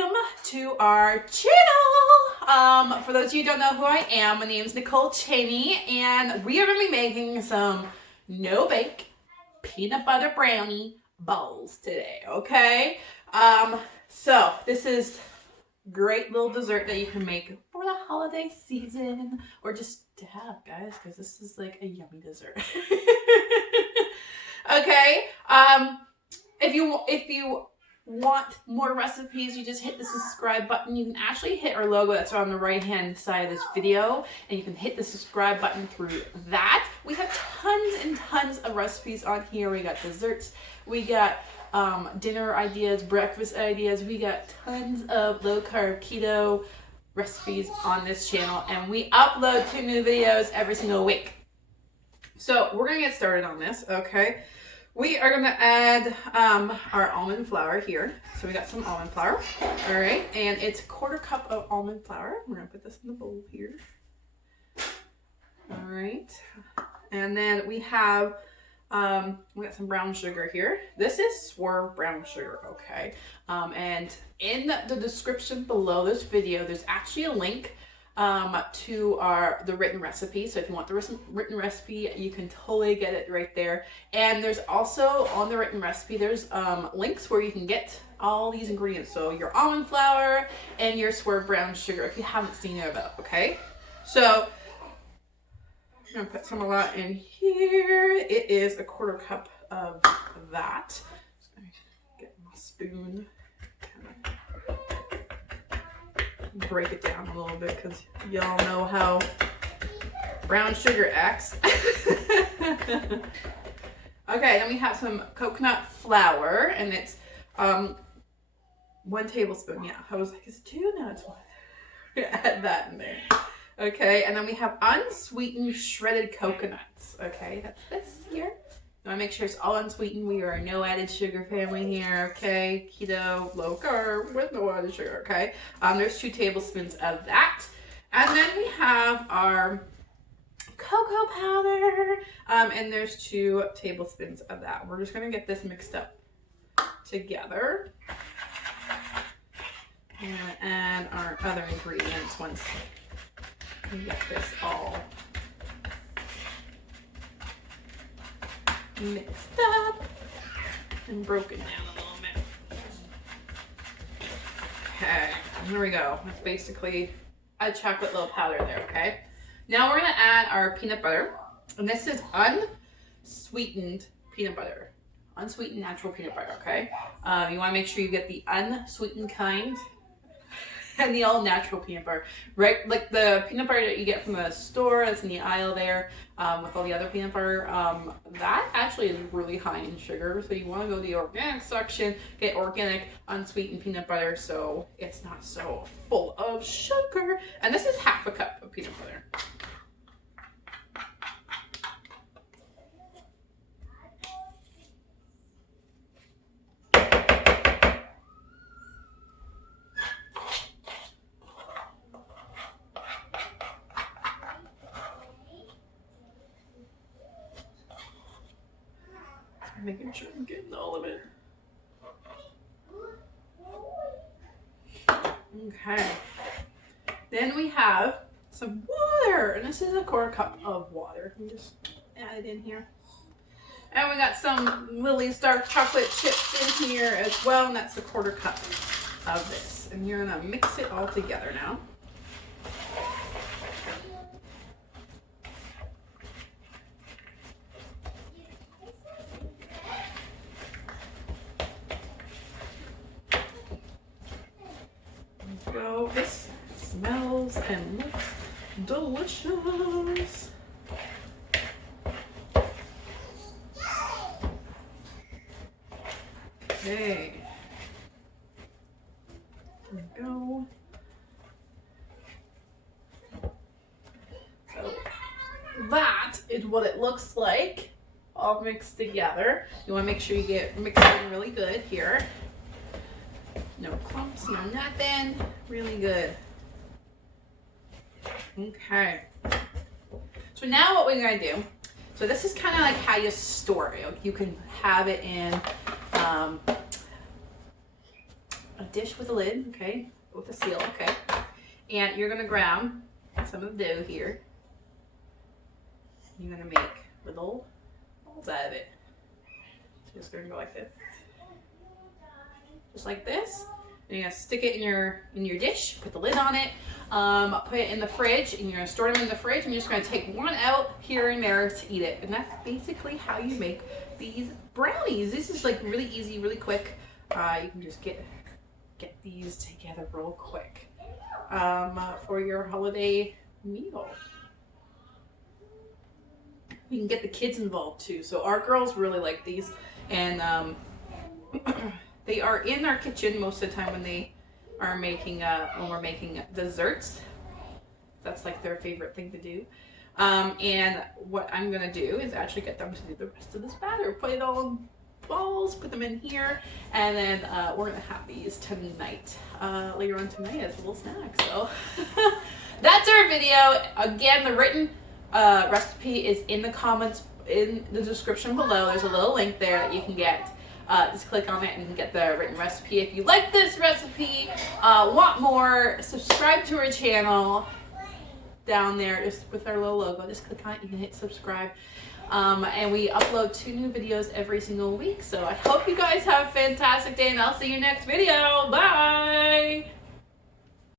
welcome to our channel. For those of you who don't know who I am, my name is Nicole Cheney, and we are going to be making some no-bake peanut butter brownie balls today, okay? So this is great little dessert that you can make for the holiday season, or just to have, guys, because this is like a yummy dessert. Okay, if you want more recipes, you just hit the subscribe button. You can actually hit our logo that's on the right hand side of this video, and you can hit the subscribe button through that. We have tons and tons of recipes on here. We got desserts, we got dinner ideas, breakfast ideas, we got tons of low carb keto recipes on this channel, and we upload 2 new videos every single week. So we're gonna get started on this, okay? We are gonna add our almond flour here. So we got some almond flour, all right? And it's 1/4 cup of almond flour. We're gonna put this in the bowl here. All right. And then we have, we got some brown sugar here. This is Swerve brown sugar, okay? And in the description below this video, there's actually a link to the written recipe. So if you want the written recipe, you can totally get it right there. And there's also on the written recipe, there's links where you can get all these ingredients. So your almond flour and your Swerve brown sugar, if you haven't seen it about, okay? So I'm gonna put some of that in here. It is 1/4 cup of that. Just gonna get my spoon, break it down a little bit because y'all know how brown sugar acts. Okay, then we have some coconut flour, and it's 1 tablespoon. Yeah, I was like, it's 2? No, it's 1. We're gonna add that in there. Okay, and then we have unsweetened shredded coconuts. Okay, that's this here. I want to make sure it's all unsweetened. We are a no added sugar family here, okay? Keto, low carb, with no added sugar, okay? There's 2 tablespoons of that. And then we have our cocoa powder, and there's 2 tablespoons of that. We're just gonna get this mixed up together. And add our other ingredients once we get this all mixed up and broken down a little bit. Okay, here we go. That's basically a chocolate little powder there, okay? Now we're gonna add our peanut butter, and this is unsweetened peanut butter. Unsweetened natural peanut butter, okay? You wanna make sure you get the unsweetened kind and the all natural peanut butter, right? Like the peanut butter that you get from the store that's in the aisle there, with all the other peanut butter, that actually is really high in sugar. So you want to go to the organic section, get organic unsweetened peanut butter so it's not so full of sugar. And this is 1/2 cup of peanut butter. Making sure I'm getting all of it. Okay. Then we have some water, and this is 1/4 cup of water. Let me just add it in here. And we got some Lily's dark chocolate chips in here as well, and that's 1/4 cup of this. And you're gonna mix it all together now. Go. This smells and looks delicious. Okay. There we go. So that is what it looks like, all mixed together. You want to make sure you get mixed in really good here. No clumps, no nothing. Really good. Okay. So now what we're gonna do, so this is kind of like how you store it. You can have it in a dish with a lid, okay, with a seal, okay. And you're gonna grab some of the dough here. You're gonna make little balls out of it. So just gonna go like this, just like this. And you're gonna stick it in your dish, put the lid on it, put it in the fridge, and you're gonna store them in the fridge, and you're just gonna take one out here and there to eat it. And that's basically how you make these brownies. This is like really easy, really quick. You can just get these together real quick for your holiday meal. You can get the kids involved too. So our girls really like these, and they are in our kitchen most of the time when they are making when we're making desserts. That's like their favorite thing to do. And what I'm gonna do is actually get them to do the rest of this batter. Put it all in balls, put them in here, and then we're gonna have these tonight, later on tonight as a little snack. So that's our video. Again, the written recipe is in the comments, in the description below. There's a little link there that you can get. Just click on it and you can get the written recipe. If you like this recipe, want more, subscribe to our channel down there, just with our little logo. Just click on it, you can hit subscribe. And we upload 2 new videos every single week. So I hope you guys have a fantastic day, and I'll see you next video. Bye!